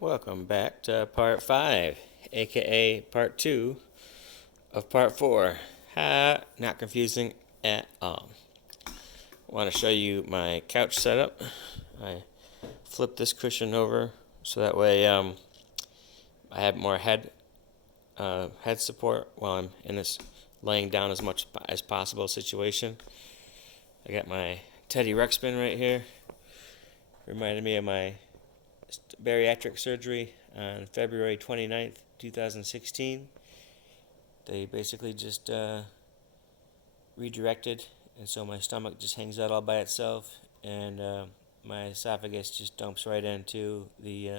Welcome back to part 5, aka part 2 of part 4. Not confusing at all. I want to show you my couch setup. I flip this cushion over so that way I have more head support while I'm in this laying down as much as possible situation. I got my Teddy Ruxpin right here. Reminded me of my bariatric surgery on February 29th, 2016. They basically just redirected, and so my stomach just hangs out all by itself, and my esophagus just dumps right into the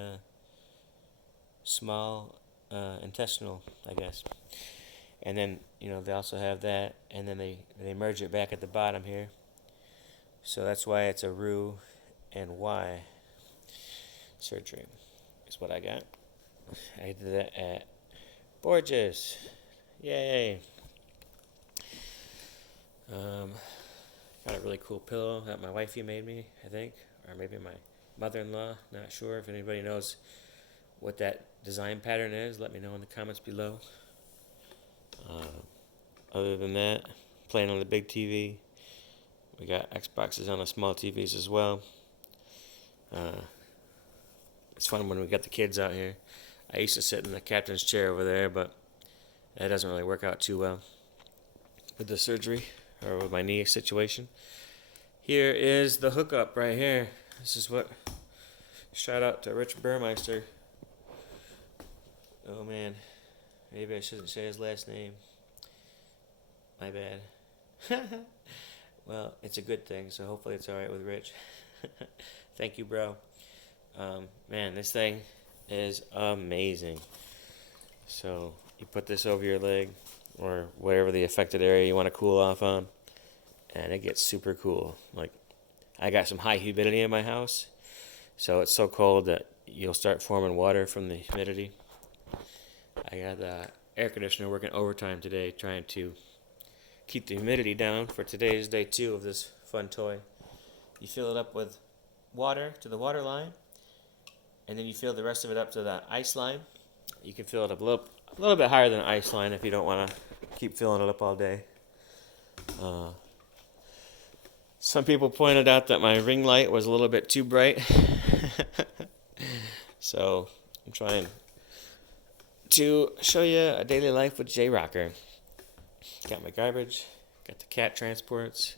small intestinal, I guess. And then, they also have that, and then they merge it back at the bottom here. So that's why it's a Roux and Y surgery, is what I got. I did that at Borges. Yay. Got a really cool pillow that my wifey made me, I think, or maybe my mother-in-law. Not sure. If anybody knows what that design pattern is, let me know in the comments below. Other than that, playing on the big TV. We got Xboxes on the small TVs as well. It's fun when we got the kids out here. I used to sit in the captain's chair over there, but that doesn't really work out too well with the surgery or with my knee situation. Here is the hookup right here. This is what. Shout out to Rich Burmeister. Oh man, maybe I shouldn't say his last name. My bad. Well, it's a good thing, so hopefully it's alright with Rich. Thank you, bro. Man, this thing is amazing. So, you put this over your leg, or whatever the affected area you want to cool off on, and it gets super cool. Like, I got some high humidity in my house, so it's so cold that you'll start forming water from the humidity. I got the air conditioner working overtime today, trying to keep the humidity down for today's day 2 of this fun toy. You fill it up with water to the water line, and then you fill the rest of it up to the ice line. You can fill it up a little bit higher than the ice line if you don't want to keep filling it up all day. Some people pointed out that my ring light was a little bit too bright. So I'm trying to show you a daily life with J Rocker. Got my garbage, got the cat transports,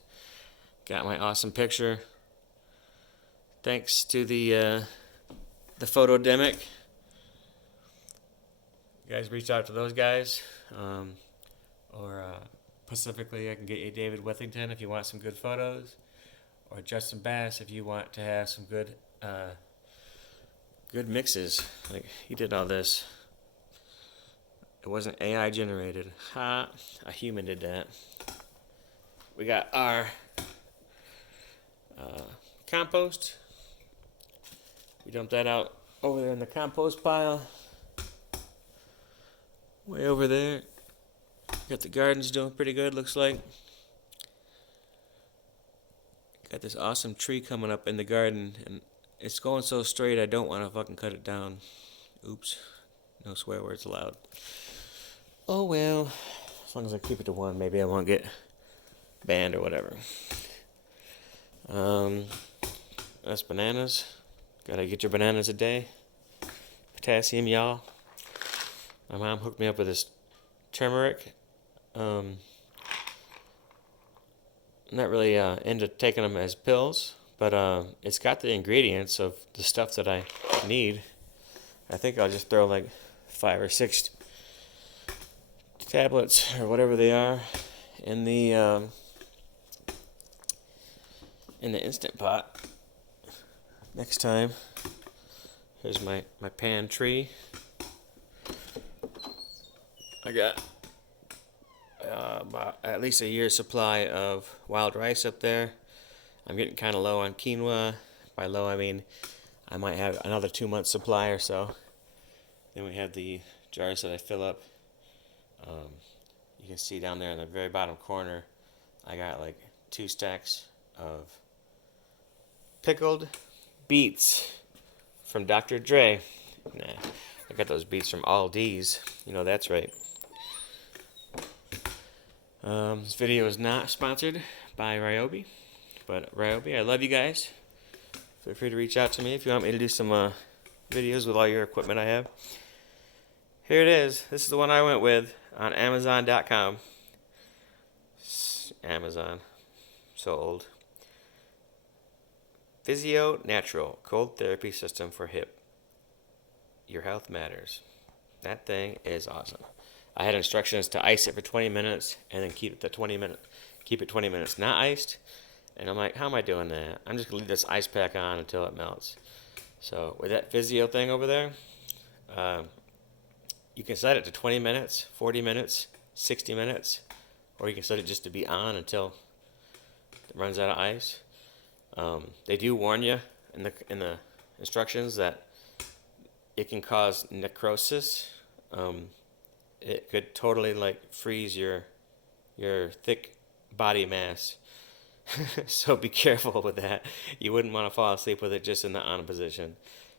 got my awesome picture. Thanks to the Photodemic. You guys reach out to those guys. Or specifically, I can get you David Withington if you want some good photos. Or Justin Bass if you want to have some good mixes. Like, he did all this. It wasn't AI generated. A human did that. We got our compost. We dumped that out over there in the compost pile. Way over there. Got the gardens doing pretty good, looks like. Got this awesome tree coming up in the garden, and it's going so straight I don't want to fucking cut it down. Oops. No swear words allowed. Oh well. As long as I keep it to 1, maybe I won't get banned or whatever. That's bananas. Gotta get your bananas a day. Potassium, y'all. My mom hooked me up with this turmeric. I'm not really into taking them as pills, but it's got the ingredients of the stuff that I need. I think I'll just throw like 5 or 6 tablets or whatever they are in the Instant Pot next time. Here's my pantry. I got about at least a year's supply of wild rice up there. I'm getting kind of low on quinoa. By low, I mean I might have another 2 months supply or so. Then we have the jars that I fill up. You can see down there in the very bottom corner, I got like 2 stacks of pickled beets from Dr. Dre. Nah, I got those beats from Aldi's. You know that's right. This video is not sponsored by Ryobi, but Ryobi, I love you guys. Feel free to reach out to me if you want me to do some videos with all your equipment I have. Here it is. This is the one I went with on Amazon.com. Amazon. So old. Physio Natural Cold Therapy System for Hip. Your health matters. That thing is awesome. I had instructions to ice it for 20 minutes and then keep it 20 minutes not iced. And I'm like, how am I doing that? I'm just gonna leave this ice pack on until it melts. So with that physio thing over there, you can set it to 20 minutes, 40 minutes, 60 minutes, or you can set it just to be on until it runs out of ice. They do warn you in the instructions that it can cause necrosis. It could totally like freeze your thick body mass. So be careful with that. You wouldn't want to fall asleep with it just in the on position.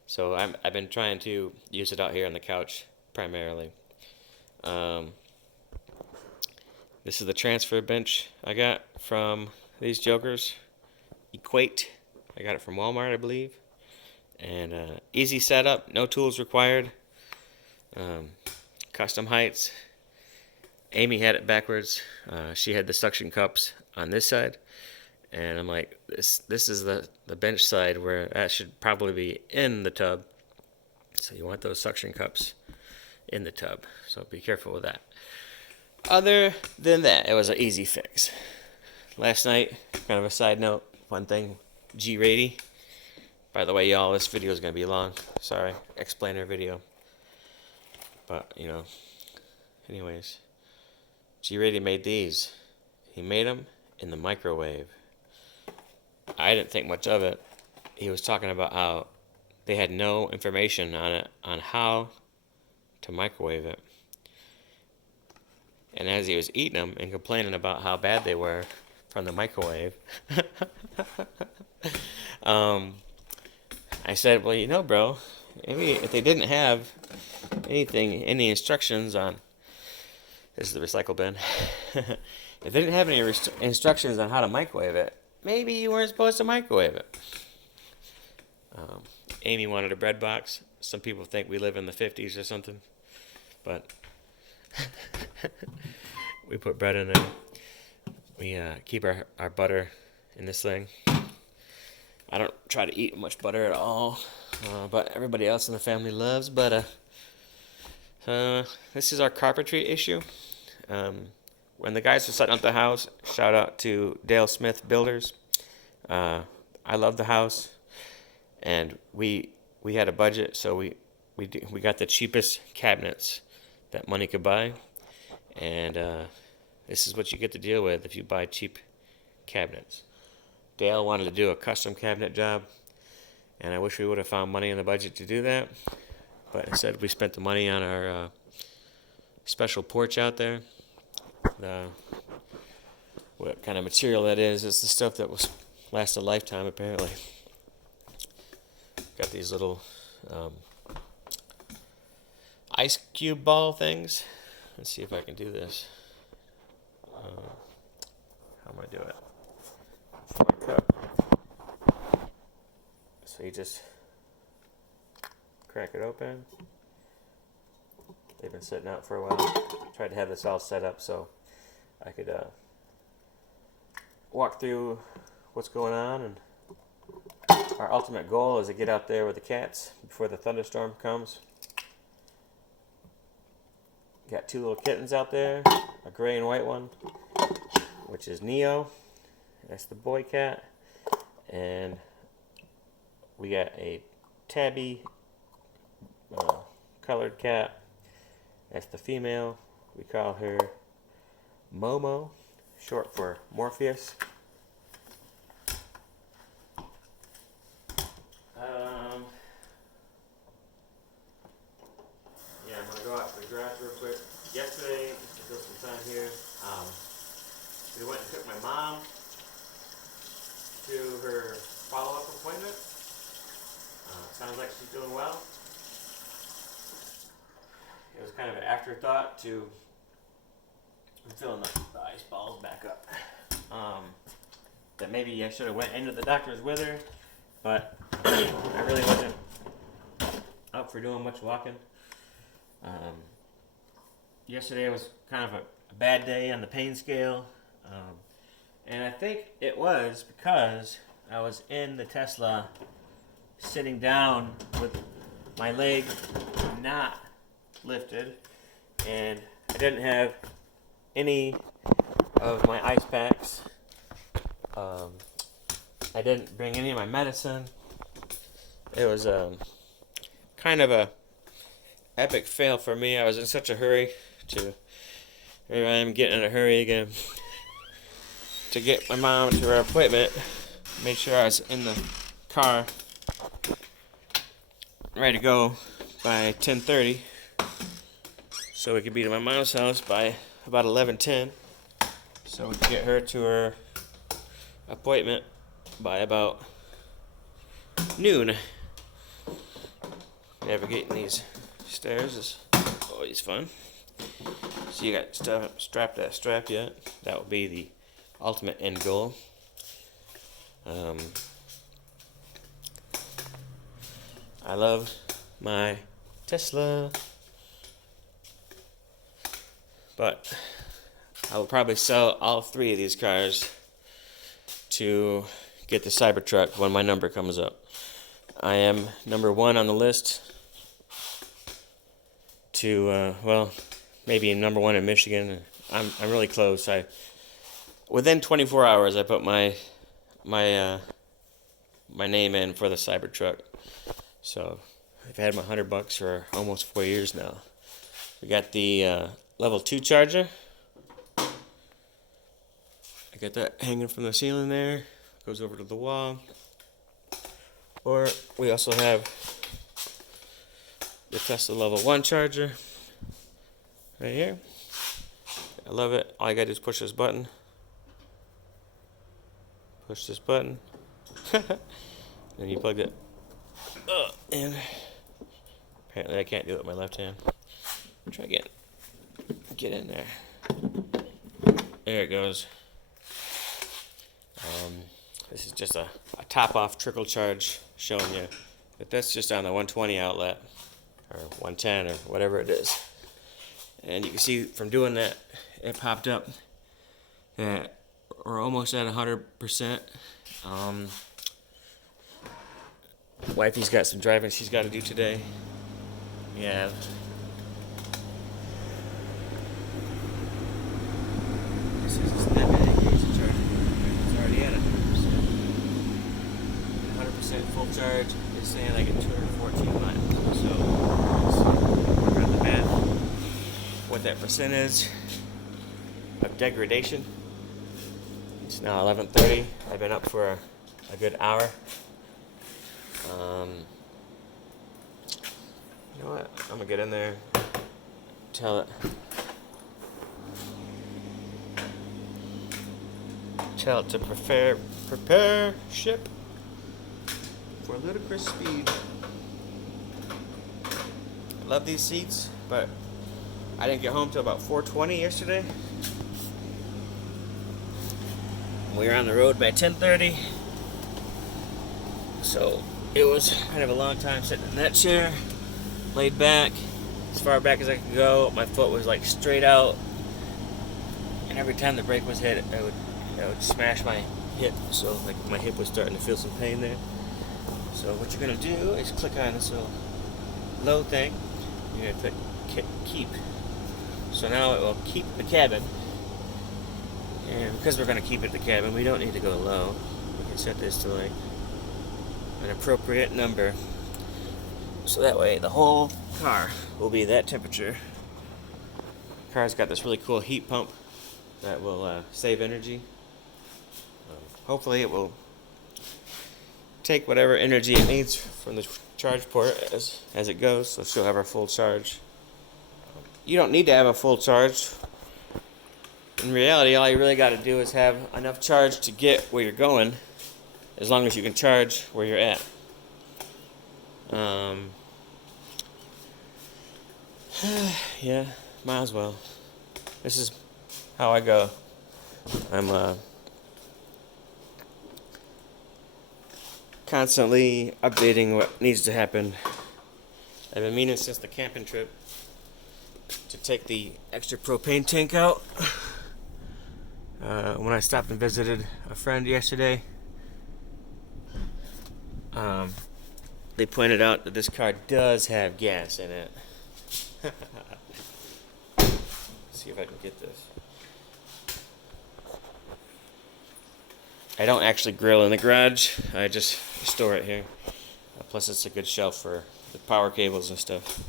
So I've been trying to use it out here on the couch primarily. This is the transfer bench I got from these jokers. Equate. I got it from Walmart, I believe. And easy setup, no tools required. Custom heights. Amy had it backwards. She had the suction cups on this side. And I'm like, this is the bench side where that should probably be in the tub. So you want those suction cups in the tub. So be careful with that. Other than that, it was an easy fix. Last night, kind of a side note, one thing, G-Rady. By the way, y'all, this video is going to be long. Sorry, explainer video. But, you know, anyways. G-Rady made these. He made them in the microwave. I didn't think much of it. He was talking about how they had no information on how to microwave it. And as he was eating them and complaining about how bad they were from the microwave, I said, well, you know, bro, maybe if they didn't have any instructions on, this is the recycle bin, if they didn't have any instructions on how to microwave it, maybe you weren't supposed to microwave it. Amy wanted a bread box. Some people think we live in the 50s or something, but we put bread in there. We keep our butter in this thing. I don't try to eat much butter at all, but everybody else in the family loves butter. This is our carpentry issue. When the guys were setting up the house, shout out to Dale Smith Builders. I love the house, and we had a budget, so we got the cheapest cabinets that money could buy, and this is what you get to deal with if you buy cheap cabinets. Dale wanted to do a custom cabinet job, and I wish we would have found money in the budget to do that, but instead we spent the money on our special porch out there. What kind of material that is the stuff that will last a lifetime, apparently. Got these little ice cube ball things. Let's see if I can do this. How am I do it? For my cup. So you just crack it open. They've been sitting out for a while. Tried to have this all set up so I could walk through what's going on, and our ultimate goal is to get out there with the cats before the thunderstorm comes. Got two little kittens out there, a gray and white one, which is Neo. That's the boy cat. And we got a tabby colored cat. That's the female. We call her Momo, short for Morpheus. Yeah, I'm going to go out to the garage real quick. Yesterday, just to fill some time here, we went and took my mom to her follow-up appointment. Sounds like she's doing well. kind of an afterthought to. I'm filling the ice balls back up. That maybe I should have went into the doctor's with her, but I really wasn't up for doing much walking. Yesterday was kind of a bad day on the pain scale, and I think it was because I was in the Tesla sitting down with my leg not lifted, and I didn't have any of my ice packs. I didn't bring any of my medicine. It was kind of a epic fail for me. I was in such a hurry here I am getting in a hurry again to get my mom to her appointment. Made sure I was in the car ready to go by 10:30 so we could be to my mom's house by about 11:10 so we could get her to her appointment by about noon. Navigating these stairs is always fun. So you got strapped that strap yet? That would be the ultimate end goal. I love my Tesla, but I will probably sell all 3 of these cars to get the Cybertruck when my number comes up. I am number 1 on the list to, maybe number 1 in Michigan. I'm really close. Within 24 hours, I put my name in for the Cybertruck. So I've had my $100 for almost 4 years now. We got the level 2 charger. I got that hanging from the ceiling there. Goes over to the wall. Or we also have the Tesla level 1 charger right here. I love it. All I gotta do is push this button. Push this button. Then you plug it in. Apparently I can't do it with my left hand. Try again. Get in there. There it goes. This is just a top-off trickle charge showing you that that's just on the 120 outlet or 110 or whatever it is. And you can see from doing that, it popped up that we're almost at 100%. Wifey's got some driving she's got to do today. Yeah. This is not going to engage the charger. It's already at 100%. 100% full charge is saying I get 214 miles. So let's run the math. What that percentage of degradation. It's now 11:30. I've been up for a good hour. You know what? I'm gonna get in there. Tell it to prepare ship for ludicrous speed. I love these seats, but I didn't get home till about 4:20 yesterday. We were on the road by 10:30, so it was kind of a long time sitting in that chair, laid back, as far back as I could go. My foot was like straight out, and every time the brake was hit, I would smash my hip. So like my hip was starting to feel some pain there. So what you're gonna do is click on this little low thing. You're gonna click keep. So now it will keep the cabin. And because we're going to keep it the cabin, we don't need to go low. We can set this to like an appropriate number. So that way the whole car will be that temperature. The car's got this really cool heat pump that will save energy. Hopefully it will take whatever energy it needs from the charge port as it goes, so she'll have her full charge. You don't need to have a full charge. In reality, all you really got to do is have enough charge to get where you're going, as long as you can charge where you're at. Yeah, might as well. This is how I go. I'm constantly updating what needs to happen. I've been meaning since the camping trip to take the extra propane tank out. When I stopped and visited a friend yesterday, they pointed out that this car does have gas in it. Let's see if I can get this. I don't actually grill in the garage. I just store it here. Plus, it's a good shelf for the power cables and stuff.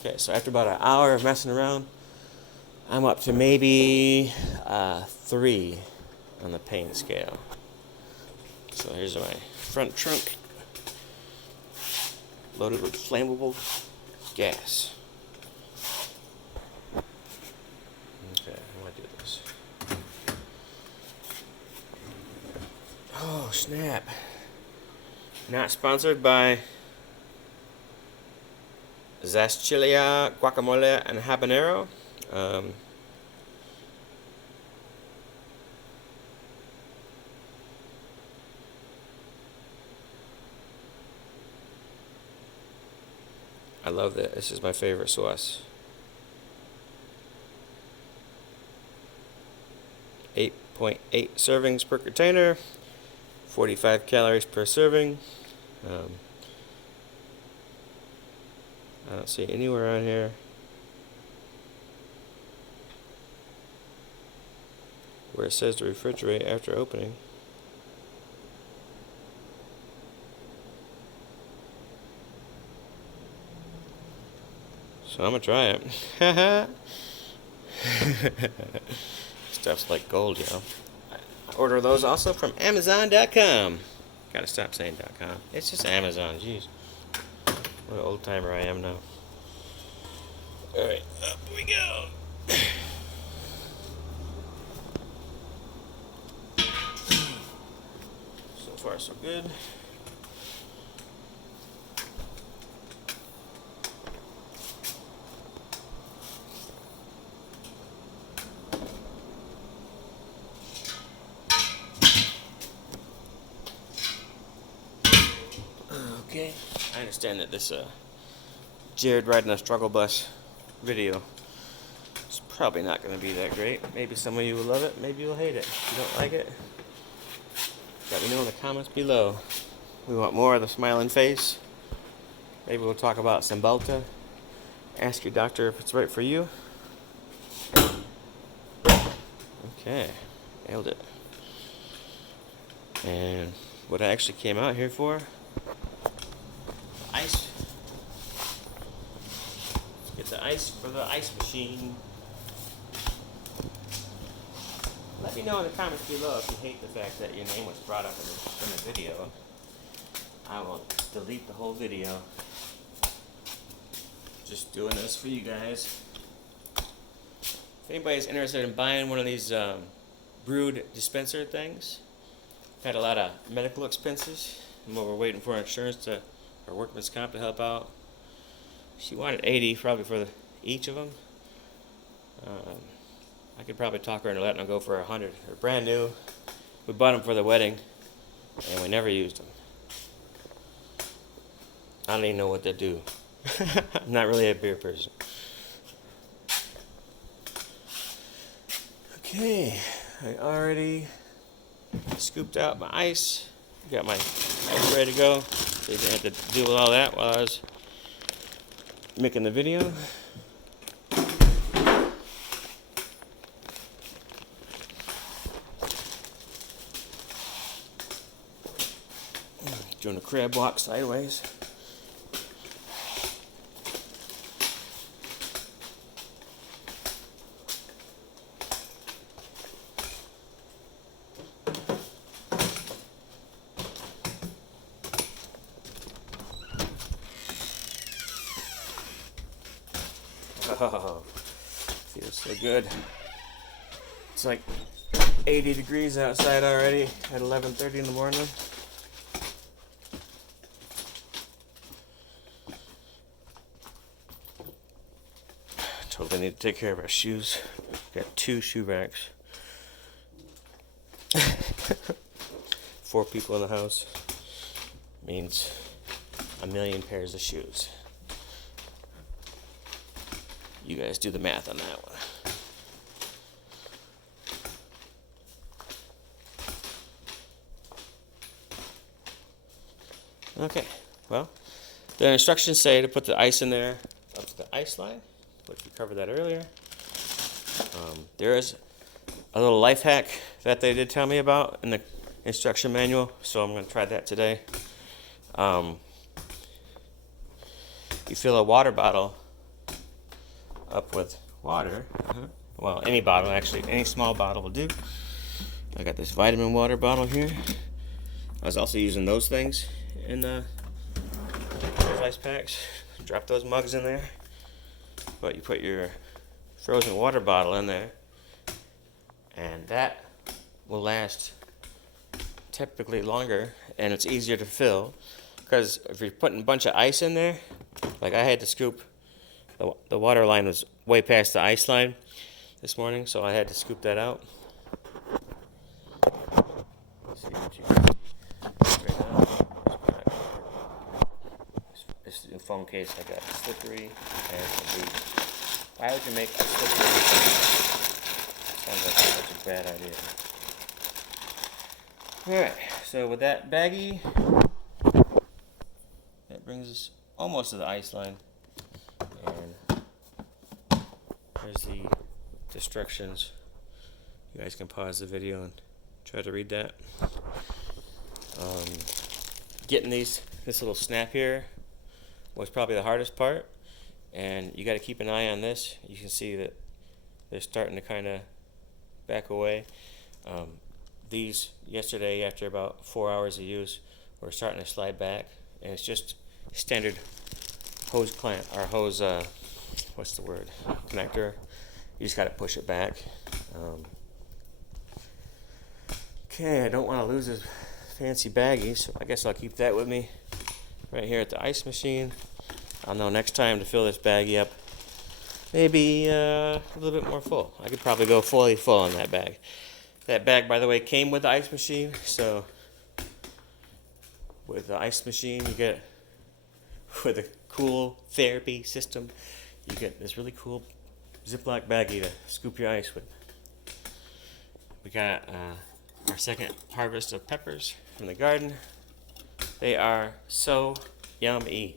Okay, so after about an hour of messing around, I'm up to maybe 3 on the pain scale. So here's my front trunk loaded with flammable gas. Okay, how do I do this? Oh, snap. Not sponsored by Zaschilia Guacamole and Habanero. I love that. This is my favorite sauce. 8.8 servings per container, 45 calories per serving. I don't see anywhere on here where it says to refrigerate after opening. So I'm gonna try it. Stuff's like gold, yo. I order those also from Amazon.com. Gotta stop saying .com. It's just Amazon, jeez. What an old timer I am now. Alright, up we go. So far, so good. Okay, I understand that this Jared riding a struggle bus video is probably not going to be that great. Maybe some of you will love it, maybe you'll hate it. If you don't like it, let me know in the comments below. We want more of the smiling face. Maybe we'll talk about Cymbalta. Ask your doctor if it's right for you. Okay, nailed it. And what I actually came out here for, ice. Let's get the ice for the ice machine. Let me know in the comments below if you hate the fact that your name was brought up in the video. I will delete the whole video. Just doing this for you guys. If anybody's interested in buying one of these brewed dispenser things, had a lot of medical expenses, and we're waiting for insurance or workman's comp to help out. She wanted $80 probably for each of them. I could probably talk her into letting them go for $100. They're brand new. We bought them for the wedding, and we never used them. I don't even know what they do. I'm not really a beer person. Okay, I already scooped out my ice. Got my ice ready to go. So you didn't have to deal with all that while I was making the video. Doing a crab walk sideways. Oh, feels so good. It's like 80 degrees outside already at 11:30 in the morning. Totally need to take care of our shoes. Got 2 shoe racks. 4 people in the house means a million pairs of shoes. You guys do the math on that one. Okay, well, the instructions say to put the ice in there up to the ice line, which we covered that earlier. There is a little life hack that they did tell me about in the instruction manual, so I'm going to try that today. You fill a water bottle up with water. Well, any bottle, actually, any small bottle will do. I got this vitamin water bottle here. I was also using those things in the ice packs. Drop those mugs in there. But you put your frozen water bottle in there, and that will last typically longer, and it's easier to fill. Because if you're putting a bunch of ice in there, like I had to scoop, the water line was way past the ice line this morning, so I had to scoop that out. Let's see what you can see right now. This new phone case I got slippery and some loose. Why would you make a slippery? Sounds like such a bad idea. Alright, so with that baggie, that brings us almost to the ice line. And there's the instructions. You guys can pause the video and try to read that. Getting this little snap here was probably the hardest part, and you got to keep an eye on this. You can see that they're starting to kind of back away. These yesterday, after about 4 hours of use, were starting to slide back, and it's just standard hose clamp or hose. What's the word? Connector. You just got to push it back. Okay, I don't want to lose this fancy baggie, so I guess I'll keep that with me right here at the ice machine. I'll know next time to fill this baggie up maybe a little bit more full. I could probably go fully full on that bag. That bag, by the way, came with the ice machine, so with the ice machine you get, with a cool therapy system, you get this really cool Ziploc baggie to scoop your ice with. We got our second harvest of peppers from the garden. They are so yummy.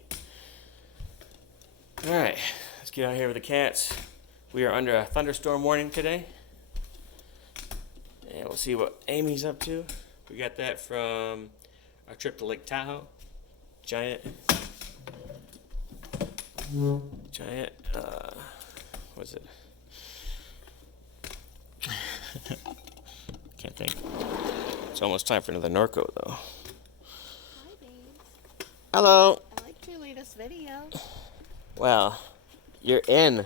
Alright, let's get out here with the cats. We are under a thunderstorm warning today. And we'll see what Amy's up to. We got that from our trip to Lake Tahoe. Giant, what's it? Can't think. It's almost time for another Norco, though. Hi, babes. Hello. I liked your latest video. Well, you're in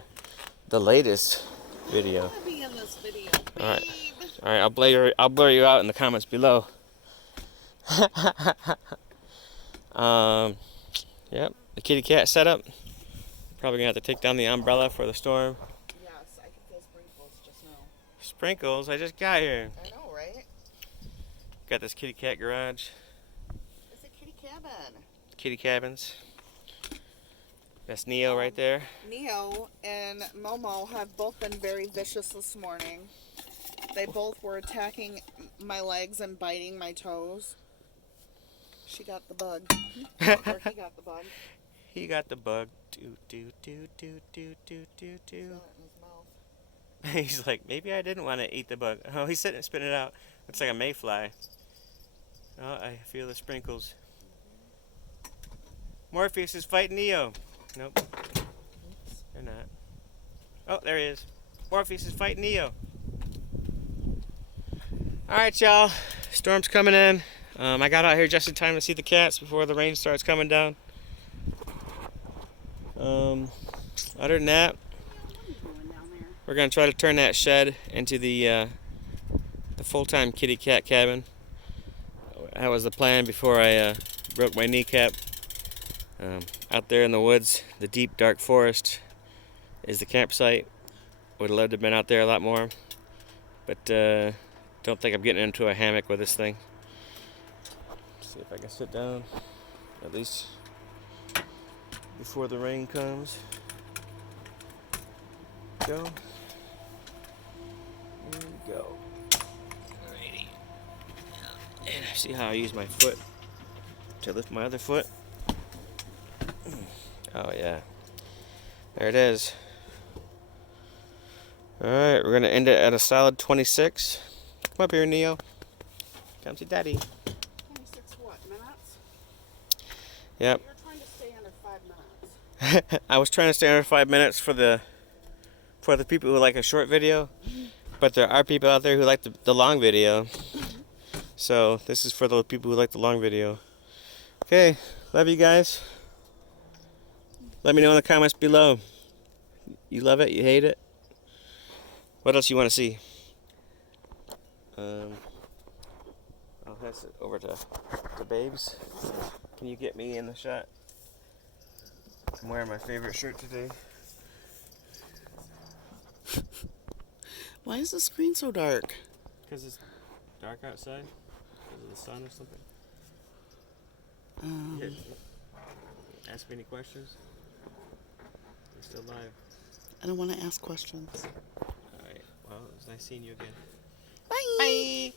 the latest video. I want to be in this video, babe. All right. I'll blur you out in the comments below. Yep. The kitty cat setup. Probably gonna have to take down the umbrella for the storm. Yes, I can feel sprinkles just now. Sprinkles. I just got here. I know, right? Got this kitty cat garage. It's a kitty cabin. Kitty cabins. That's Neo right there. Neo and Momo have both been very vicious this morning. They both were attacking my legs and biting my toes. She got the bug. Or he got the bug. He got the bug. Do. Got it in his mouth. He's like, maybe I didn't want to eat the bug. Oh, he's sitting and spitting it out. Looks like a mayfly. Oh, I feel the sprinkles. Morpheus is fighting Neo. Nope. They're not. Oh, there he is. Morpheus is fighting Neo. Alright, y'all. Storm's coming in. I got out here just in time to see the cats before the rain starts coming down. Other than that, we're going to try to turn that shed into the full-time kitty cat cabin. That was the plan before I broke my kneecap. Out there in the woods, the deep dark forest is the campsite. Would have loved to have been out there a lot more, but don't think I'm getting into a hammock with this thing. Let's see if I can sit down, at least before the rain comes. Go. There we go. Alrighty. And see how I use my foot to lift my other foot. Oh yeah. There it is. Alright, we're gonna end it at a solid 26. Come up here, Neo. Come see Daddy. 26 what, minutes? Yep. You're trying to stay under 5 minutes. I was trying to stay under 5 minutes for the people who like a short video, but there are people out there who like the long video. So this is for the people who like the long video. Okay, love you guys. Let me know in the comments below. You love it? You hate it? What else you want to see? I'll pass it over to Babes. Can you get me in the shot? I'm wearing my favorite shirt today. Why is the screen so dark? Because it's dark outside? Because of the sun or something? Yeah. Ask me any questions? You're still live. I don't want to ask questions. Alright, well, it was nice seeing you again. Bye. Bye.